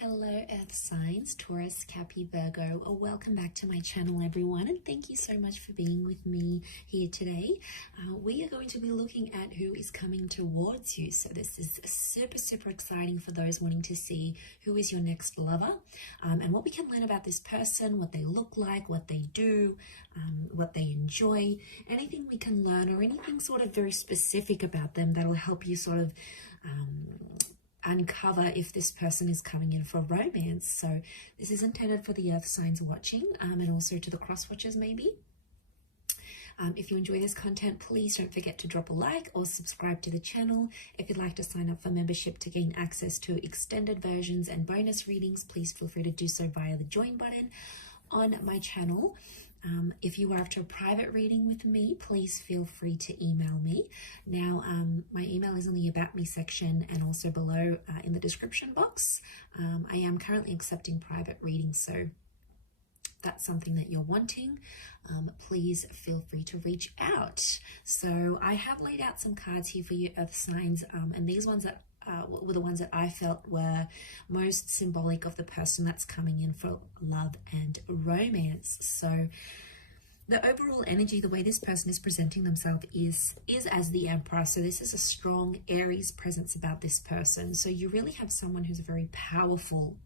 Hello Earth signs, Taurus, Capi, Virgo. Welcome back to my channel everyone, and thank you so much for being with me here today. We are going to be looking at who is coming towards you. So this is super exciting for those wanting to see who is your next lover, and what we can learn about this person, what they look like, what they do, what they enjoy, anything we can learn or anything sort of very specific about them that'll help you sort of uncover if this person is coming in for romance. So this is intended for the earth signs watching, and also to the cross watchers maybe. If you enjoy this content, please don't forget to drop a like or subscribe to the channel. If you'd like to sign up for membership to gain access to extended versions and bonus readings, please feel free to do so via the join button on my channel. If you are after a private reading with me, please feel free to email me. Now, my email is in the About Me section and also below in the description box. I am currently accepting private readings, so that's something that you're wanting, please feel free to reach out. So I have laid out some cards here for you, Earth signs, and these ones that were the ones that I felt were most symbolic of the person that's coming in for love and romance. So the overall energy, the way this person is presenting themselves is as the Emperor. So this is a strong Aries presence about this person. So you really have someone who's a very powerful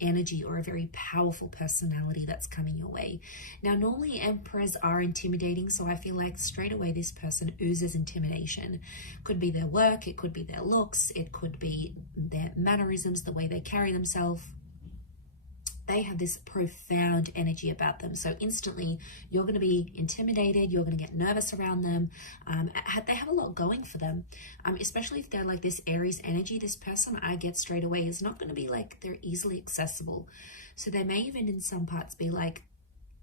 energy or a very powerful personality that's coming your way. Now, normally emperors are intimidating, so I feel like straight away this person oozes intimidation. Could be their work, it could be their looks, it could be their mannerisms, the way they carry themselves. They have this profound energy about them. So instantly you're going to be intimidated, you're going to get nervous around them. They have a lot going for them, especially if they're like this Aries energy. This person I get straight away is not going to be like they're easily accessible. So they may even in some parts be like,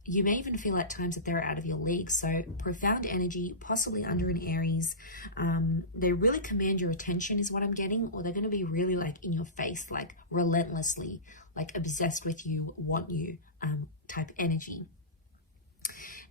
you may even feel at times that they're out of your league. So profound energy, possibly under an Aries. They really command your attention is what I'm getting, or they're going to be really like in your face, like relentlessly, like obsessed with you, want you type energy.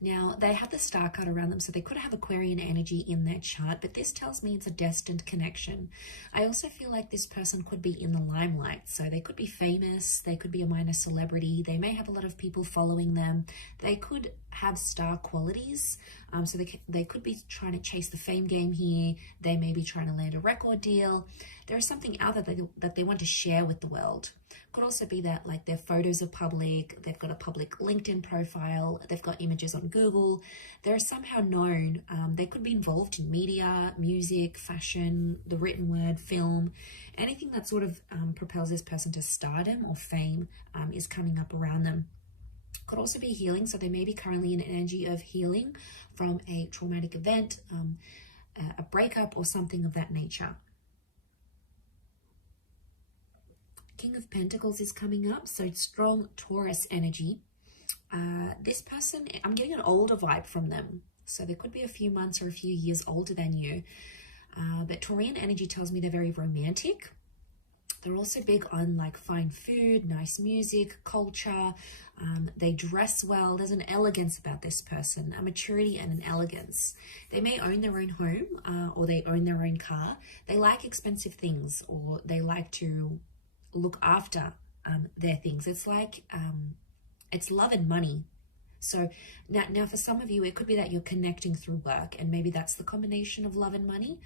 Now, they have the star card around them, so they could have Aquarian energy in their chart, but this tells me it's a destined connection. I also feel like this person could be in the limelight, so they could be famous, they could be a minor celebrity, they may have a lot of people following them, they could have star qualities, so they could be trying to chase the fame game here, they may be trying to land a record deal. There is something out there that they want to share with the world. Could also be that like their photos are public, they've got a public LinkedIn profile, they've got images on Google, they're somehow known. They could be involved in media, music, fashion, the written word, film, anything that sort of propels this person to stardom or fame is coming up around them. Could also be healing, so they may be currently in an energy of healing from a traumatic event, a breakup or something of that nature. King of Pentacles is coming up, so strong Taurus energy. This person, I'm getting an older vibe from them. So there could be a few months or a few years older than you. But Taurian energy tells me they're very romantic. They're also big on like fine food, nice music, culture. They dress well. There's an elegance about this person, a maturity and an elegance. They may own their own home or they own their own car. They like expensive things, or they like to look after their things. It's like it's love and money. So now for some of you it could be that you're connecting through work, and maybe that's the combination of love and money,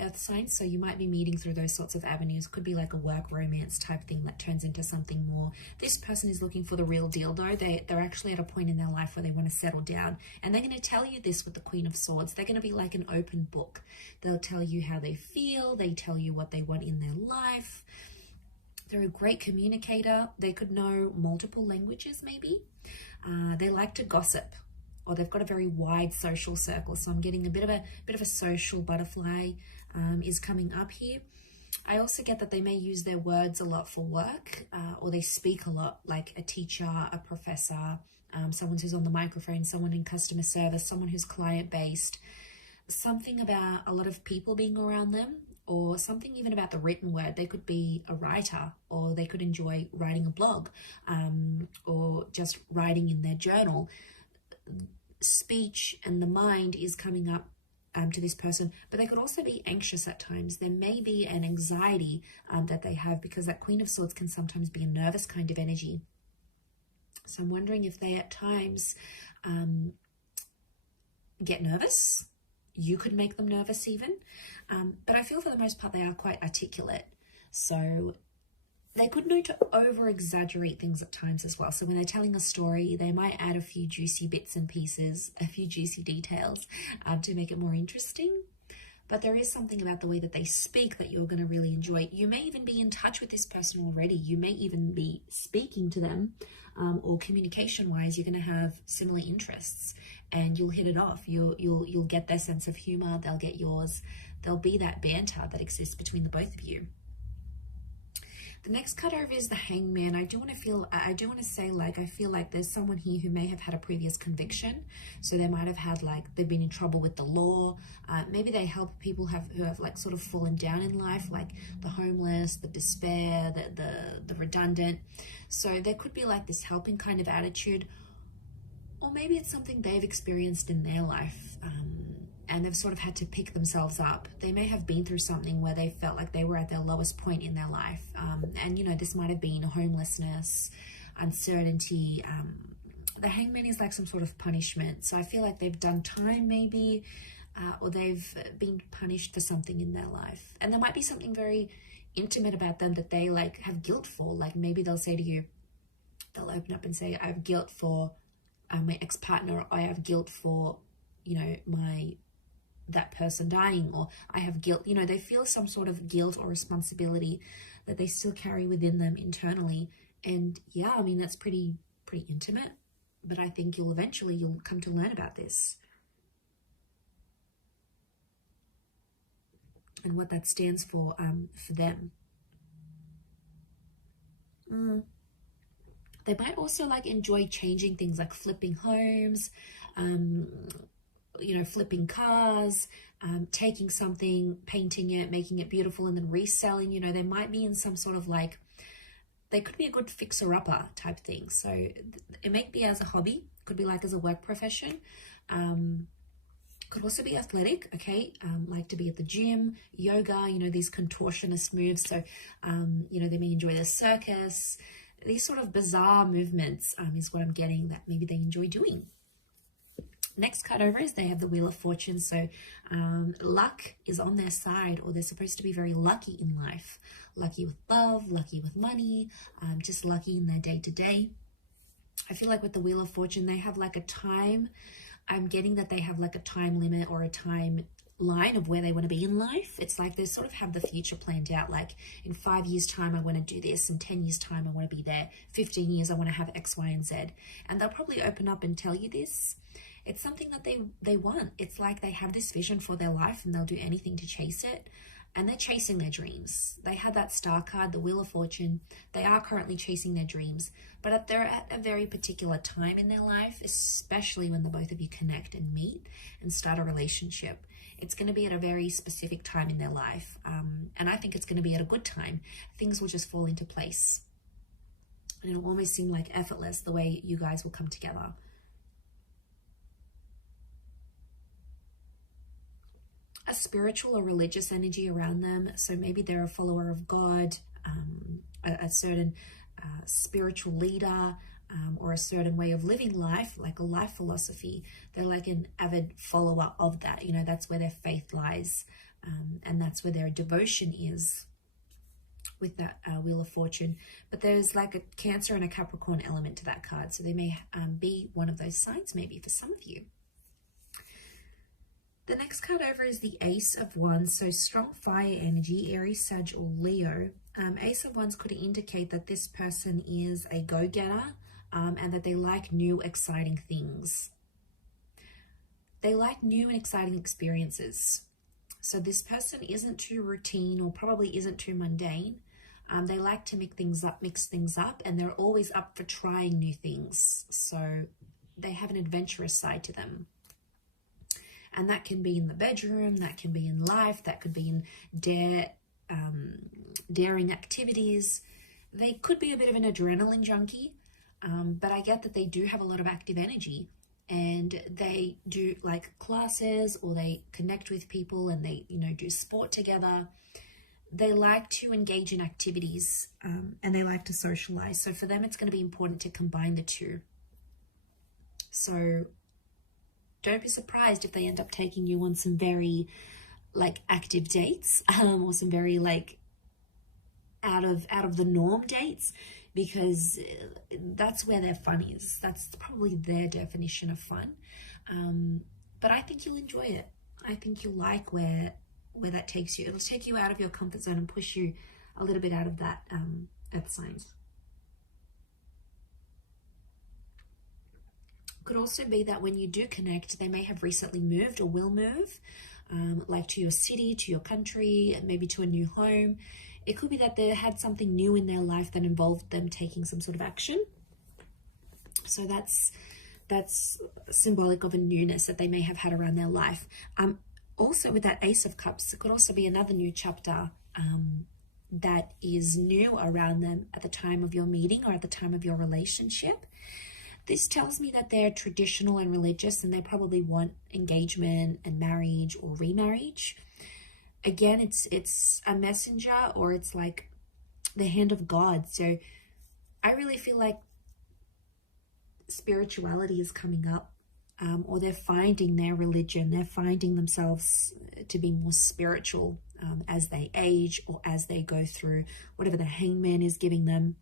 earth signs. So you might be meeting through those sorts of avenues. Could be like a work romance type thing that turns into something more. This person is looking for the real deal though. They're actually at a point in their life where they want to settle down, and they're going to tell you this with the Queen of Swords. They're going to be like an open book. They'll tell you how they feel, they tell you what they want in their life. They're a great communicator. They could know multiple languages maybe. They like to gossip, or they've got a very wide social circle. So I'm getting a bit of a social butterfly is coming up here. I also get that they may use their words a lot for work, or they speak a lot, like a teacher, a professor, someone who's on the microphone, someone in customer service, someone who's client-based. Something about a lot of people being around them, or something even about the written word. They could be a writer, or they could enjoy writing a blog, or just writing in their journal. Speech and the mind is coming up to this person, but they could also be anxious at times. There may be an anxiety that they have, because that Queen of Swords can sometimes be a nervous kind of energy. So I'm wondering if they at times get nervous. You could make them nervous even. But I feel for the most part they are quite articulate. So they could know to over-exaggerate things at times as well. So when they're telling a story, they might add a few juicy bits and pieces, a few juicy details to make it more interesting. But there is something about the way that they speak that you're going to really enjoy. You may even be in touch with this person already. You may even be speaking to them, or communication-wise, you're going to have similar interests, and you'll hit it off. You'll get their sense of humor. They'll get yours. There'll be that banter that exists between the both of you. The next card over is the Hangman. I do want to say, like, I feel like there's someone here who may have had a previous conviction. So they might have had, like, they've been in trouble with the law. Maybe they help people who have like sort of fallen down in life, like the homeless, the despair, the redundant. So there could be like this helping kind of attitude, or maybe it's something they've experienced in their life. And they've sort of had to pick themselves up. They may have been through something where they felt like they were at their lowest point in their life. And, you know, this might have been homelessness, uncertainty. The Hangman is like some sort of punishment. So I feel like they've done time maybe, or they've been punished for something in their life. And there might be something very intimate about them that they like have guilt for. Like maybe they'll say to you, they'll open up and say, I have guilt for my ex-partner. I have guilt for, you know, that person dying, or I have guilt. You know, they feel some sort of guilt or responsibility that they still carry within them internally. And yeah, I mean, that's pretty intimate, but I think you'll come to learn about this and what that stands for them. They might also like enjoy changing things, like flipping homes, you know, flipping cars, taking something, painting it, making it beautiful, and then reselling. You know, they might be in some sort of like, they could be a good fixer-upper type thing. So it may be as a hobby, could be like as a work profession, could also be athletic, okay, like to be at the gym, yoga, you know, these contortionist moves. So, you know, they may enjoy the circus. These sort of bizarre movements is what I'm getting that maybe they enjoy doing. Next card over is they have the Wheel of Fortune. So luck is on their side, or they're supposed to be very lucky in life. Lucky with love, lucky with money, just lucky in their day-to-day. I feel like with the Wheel of Fortune, they have like a time. I'm getting that they have like a time limit or a time line of where they want to be in life. It's like they sort of have the future planned out. Like in 5 years time, I want to do this. In 10 years time, I want to be there. 15 years, I want to have X, Y, and Z. And they'll probably open up and tell you this. It's something that they want. It's like they have this vision for their life and they'll do anything to chase it. And they're chasing their dreams. They had that star card, the Wheel of Fortune. They are currently chasing their dreams, but they're at a very particular time in their life, especially when the both of you connect and meet and start a relationship. It's going to be at a very specific time in their life. And I think it's going to be at a good time. Things will just fall into place. And it'll almost seem like effortless the way you guys will come together. A spiritual or religious energy around them. So maybe they're a follower of God, a certain spiritual leader, or a certain way of living life, like a life philosophy. They're like an avid follower of that. You know, that's where their faith lies, and that's where their devotion is with that Wheel of Fortune. But there's like a Cancer and a Capricorn element to that card. So they may be one of those signs maybe for some of you. The next card over is the Ace of Wands. So strong fire energy, Aries, Sag, or Leo. Ace of Wands could indicate that this person is a go-getter, and that they like new, exciting things. They like new and exciting experiences. So this person isn't too routine, or probably isn't too mundane. They like to mix things up, and they're always up for trying new things. So they have an adventurous side to them. And that can be in the bedroom, that can be in life, that could be in daring activities. They could be a bit of an adrenaline junkie, but I get that they do have a lot of active energy. and they do like classes, or they connect with people, and they, you know, do sport together. They like to engage in activities, and they like to socialize. So for them, it's going to be important to combine the two. So don't be surprised if they end up taking you on some very like active dates, or some very like out of the norm dates, because that's where their fun is. That's probably their definition of fun. But I think you'll enjoy it. I think you'll like where that takes you. It'll take you out of your comfort zone and push you a little bit out of that earth signs. Could also be that when you do connect, they may have recently moved or will move, like to your city, to your country, maybe to a new home. It could be that they had something new in their life that involved them taking some sort of action. So that's symbolic of a newness that they may have had around their life. Also with that Ace of Cups, it could also be another new chapter that is new around them at the time of your meeting or at the time of your relationship. This tells me that they're traditional and religious, and they probably want engagement and marriage or remarriage. Again, it's a messenger, or it's like the hand of God. So I really feel like spirituality is coming up, or they're finding their religion. They're finding themselves to be more spiritual as they age, or as they go through whatever the hangman is giving them.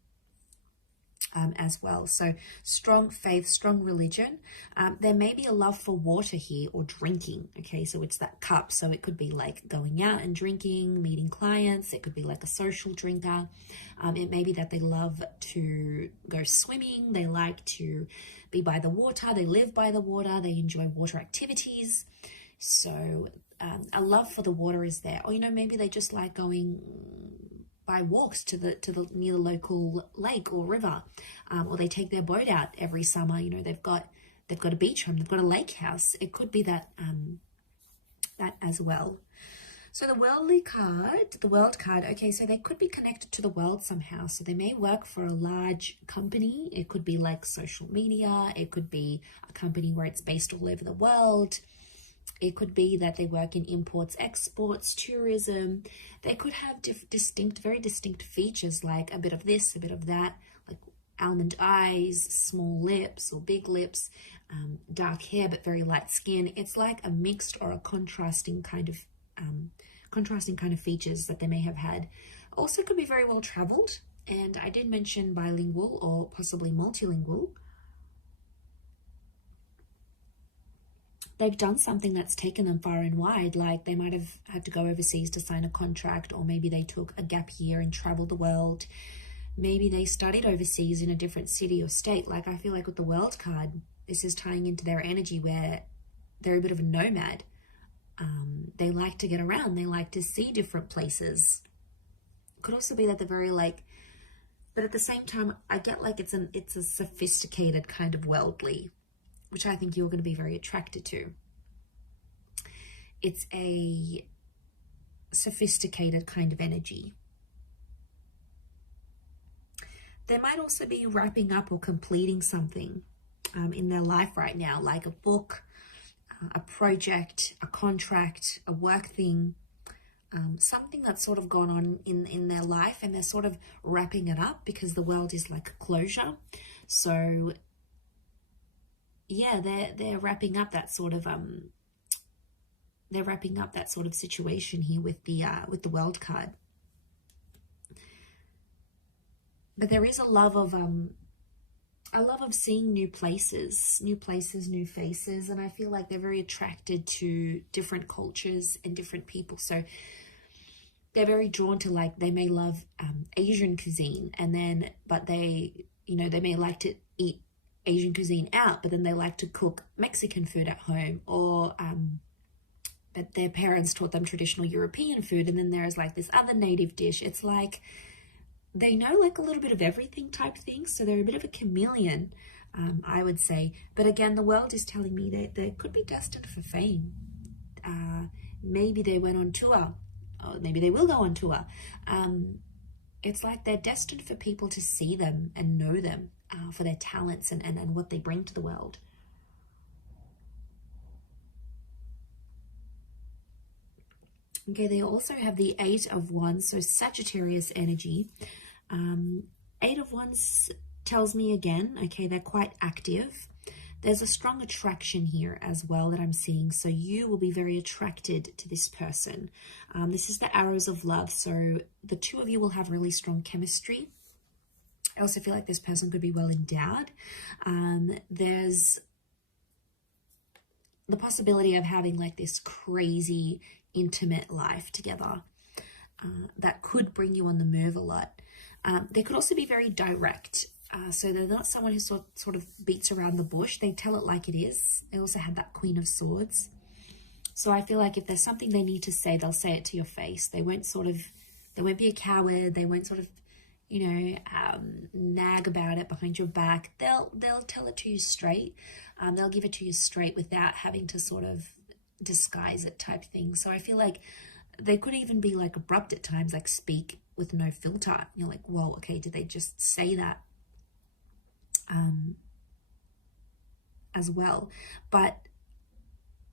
As well. So strong faith, strong religion. There may be a love for water here, or drinking. Okay, so it's that cup. So it could be like going out and drinking, meeting clients. It could be like a social drinker. It may be that they love to go swimming. They like to be by the water. They live by the water. They enjoy water activities. So a love for the water is there. Or, you know, maybe they just like going by walks to the near the local lake or river, or they take their boat out every summer. You know, they've got a beach home, they've got a lake house. It could be that that as well. So the world card, okay, so they could be connected to the world somehow. So they may work for a large company. It could be like social media. It could be a company where it's based all over the world. It could be that they work in imports, exports, tourism. They could have very distinct features, like a bit of this, a bit of that, like almond eyes, small lips or big lips, dark hair but very light skin. It's like a mixed or a contrasting kind of features that they may have had. Also could be very well traveled, and I did mention bilingual or possibly multilingual. They've done something that's taken them far and wide, like they might have had to go overseas to sign a contract, or maybe they took a gap year and traveled the world. Maybe they studied overseas in a different city or state. Like I feel like with the world card, this is tying into their energy where they're a bit of a nomad. They like to get around. They like to see different places. Could also be that they're very like, but at the same time, I get like it's a sophisticated kind of worldly, which I think you're going to be very attracted to. It's a sophisticated kind of energy. They might also be wrapping up or completing something in their life right now, like a book, a project, a contract, a work thing, something that's sort of gone on in their life, and they're sort of wrapping it up because the world is like a closure. So yeah, they're wrapping up that sort of situation here with the world card. But there is a love of seeing new places, new faces, and I feel like they're very attracted to different cultures and different people. So they're very drawn to, like, they may love Asian cuisine, but they may like to eat Asian cuisine out, but then they like to cook Mexican food at home, or but their parents taught them traditional European food, and then there's like this other native dish. It's like they know like a little bit of everything type thing, so they're a bit of a chameleon, I would say. But again, the world is telling me that they could be destined for fame. Maybe they went on tour, or maybe they will go on tour. It's like they're destined for people to see them and know them for their talents and what they bring to the world. Okay, they also have the Eight of Wands, so Sagittarius energy. Eight of Wands tells me again, okay, they're quite active. There's a strong attraction here as well that I'm seeing. So you will be very attracted to this person. This is the arrows of love. So the two of you will have really strong chemistry. I also feel like this person could be well endowed. There's the possibility of having like this crazy intimate life together that could bring you on the move a lot. They could also be very direct. So they're not someone who sort of beats around the bush. They tell it like it is. They also have that Queen of Swords. So I feel like if there's something they need to say, they'll say it to your face. They won't be a coward. They won't sort of, you know, nag about it behind your back. They'll tell it to you straight. They'll give it to you straight without having to sort of disguise it type thing. So I feel like they could even be like abrupt at times, like speak with no filter. You're like, whoa, okay, did they just say that? As well. But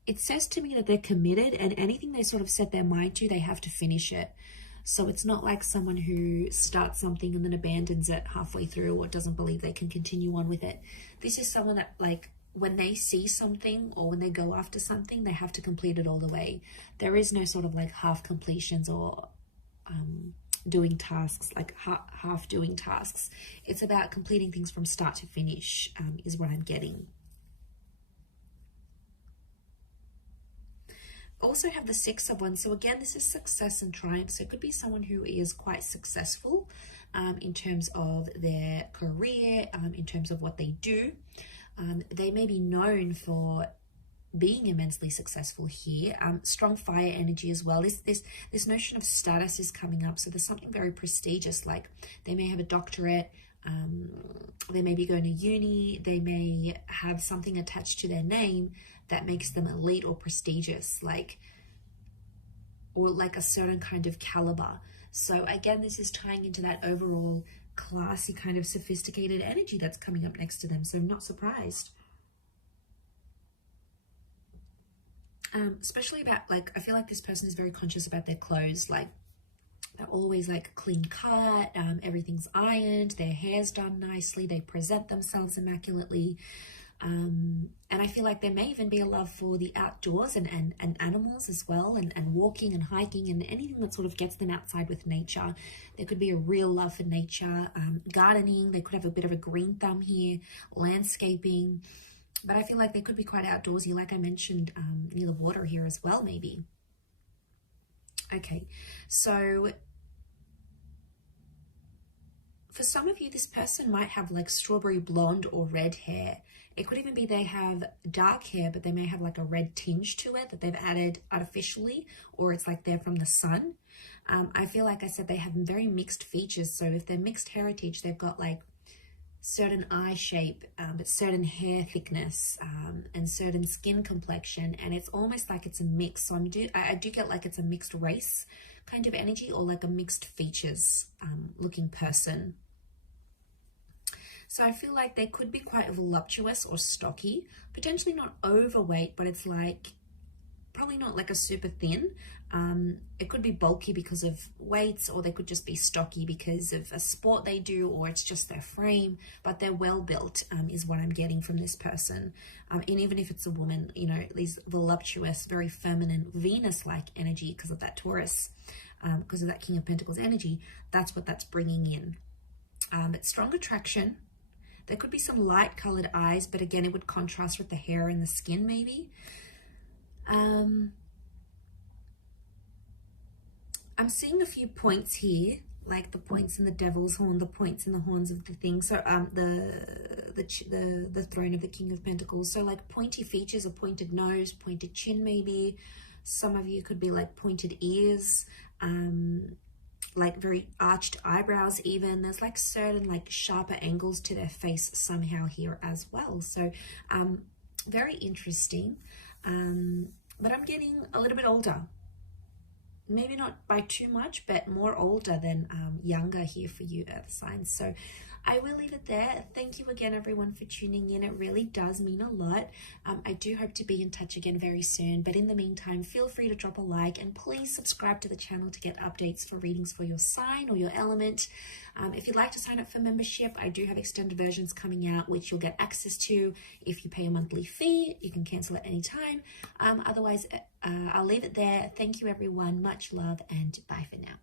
it says to me that they're committed, and anything they sort of set their mind to, they have to finish it. So it's not like someone who starts something and then abandons it halfway through or doesn't believe they can continue on with it. This is someone that, like, when they see something or when they go after something, they have to complete it all the way. There is no sort of like half completions or doing tasks, like half doing tasks. It's about completing things from start to finish, is what I'm getting. Also have the Six of Wands. So again, this is success and triumph. So it could be someone who is quite successful in terms of their career, in terms of what they do. They may be known for being immensely successful here. Strong fire energy as well. This notion of status is coming up. So there's something very prestigious, like they may have a doctorate, they may be going to uni, they may have something attached to their name that makes them elite or prestigious, or like a certain kind of caliber. So again, this is tying into that overall classy kind of sophisticated energy that's coming up next to them. So I'm not surprised. Especially about, like, I feel like this person is very conscious about their clothes. Like, they're always like clean cut, everything's ironed, their hair's done nicely, they present themselves immaculately. And I feel like there may even be a love for the outdoors and animals as well, and walking and hiking and anything that sort of gets them outside with nature. There could be a real love for nature, gardening. They could have a bit of a green thumb here, landscaping. But I feel like they could be quite outdoorsy, like I mentioned, near the water here as well, maybe. Okay, so for some of you, this person might have like strawberry blonde or red hair. It could even be they have dark hair, but they may have like a red tinge to it that they've added artificially, or it's like they're from the sun. I feel like I said they have very mixed features. So if they're mixed heritage, they've got like certain eye shape, but certain hair thickness, and certain skin complexion, and it's almost like it's a mix. So I do get like it's a mixed race kind of energy, or like a mixed features looking person. So I feel like they could be quite voluptuous or stocky, potentially not overweight, but it's like probably not like a super thin. It could be bulky because of weights, or they could just be stocky because of a sport they do, or it's just their frame, but they're well built, is what I'm getting from this person. And even if it's a woman, you know, these voluptuous, very feminine, Venus-like energy because of that Taurus, because of that King of Pentacles energy, that's what that's bringing in. It's strong attraction. There could be some light colored eyes, but again, it would contrast with the hair and the skin maybe. I'm seeing a few points here, like the points in the devil's horn, the points in the horns of the thing. So the throne of the King of Pentacles. So like pointy features, a pointed nose, pointed chin maybe. Some of you could be like pointed ears, like very arched eyebrows even. There's like certain like sharper angles to their face somehow here as well. So very interesting. But I'm getting a little bit older. maybe not by too much, but more older than younger here for you earth signs. So I will leave it there. Thank you again, everyone, for tuning in. It really does mean a lot. I do hope to be in touch again very soon. But in the meantime, feel free to drop a like and please subscribe to the channel to get updates for readings for your sign or your element. If you'd like to sign up for membership, I do have extended versions coming out, which you'll get access to if you pay a monthly fee. You can cancel at any time. Otherwise, I'll leave it there. Thank you, everyone. Much love and bye for now.